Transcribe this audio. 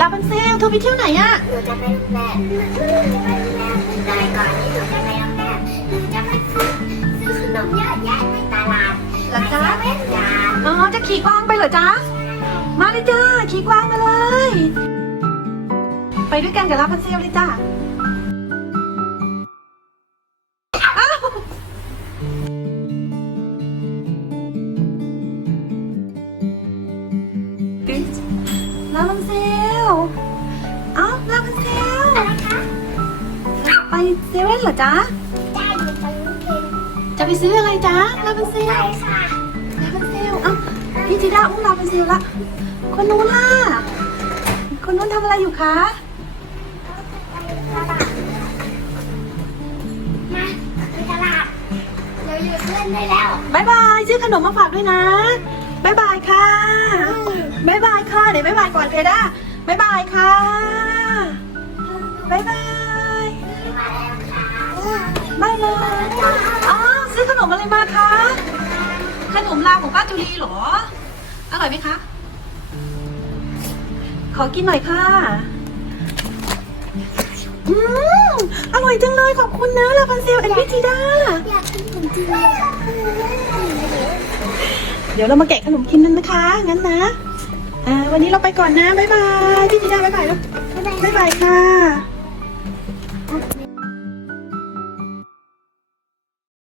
ลาบันเซลเธอไปเที่ยวไหนอะหนูจะไปโรงแรมหนูจะไปโรงแรมแต่ก่อนที่หนูจะไปโรงแรมหนูจะไปซื้อซื้อขนมเยอะแยะในตลาดเหรอจ๊ะเล่นยานอ๋อจะขี่กวางไปเหรอจ๊ะ มาเลยจ้าขี่กวางมาเลย ไปด้วยกันกับลาบันเซลเลยจ้า เซเว่นเหรอจ๊ะได้หนูไปโรงเรียนจะไปซื้ออะไรจ๊ะลาบันเซลได้ค่ะลาบันเซลเอ้าพี่จิดาอุ้มลาบันเซลละคนนู้นล่ะคนนู้นทำอะไรอยู่คะมาไปตลาดเราหยุดเล่นได้แล้วบายบายซื้อขนมมาฝากด้วยนะบายบายค่ะบายบายค่ะเดี๋ยวบายบายก่อนเพด้าบายบายค่ะบายบาย เลยอ๋อซื้อขนมอะไรมาคะ ขนมลาของป้าจุลีเหรอ อร่อยไหมคะ ขอกินหน่อยค่ะอืมอร่อยจังเลยขอบคุณนะลาพันเซลแอนด์พิจิดาอยากกินขนมจีนเดี๋ยวเรามาแกะขนมกินกันนะคะ งั้นนะ อ่า วันนี้เราไปก่อนนะ บ๊ายบายพี่จิดาบ๊ายบายลูก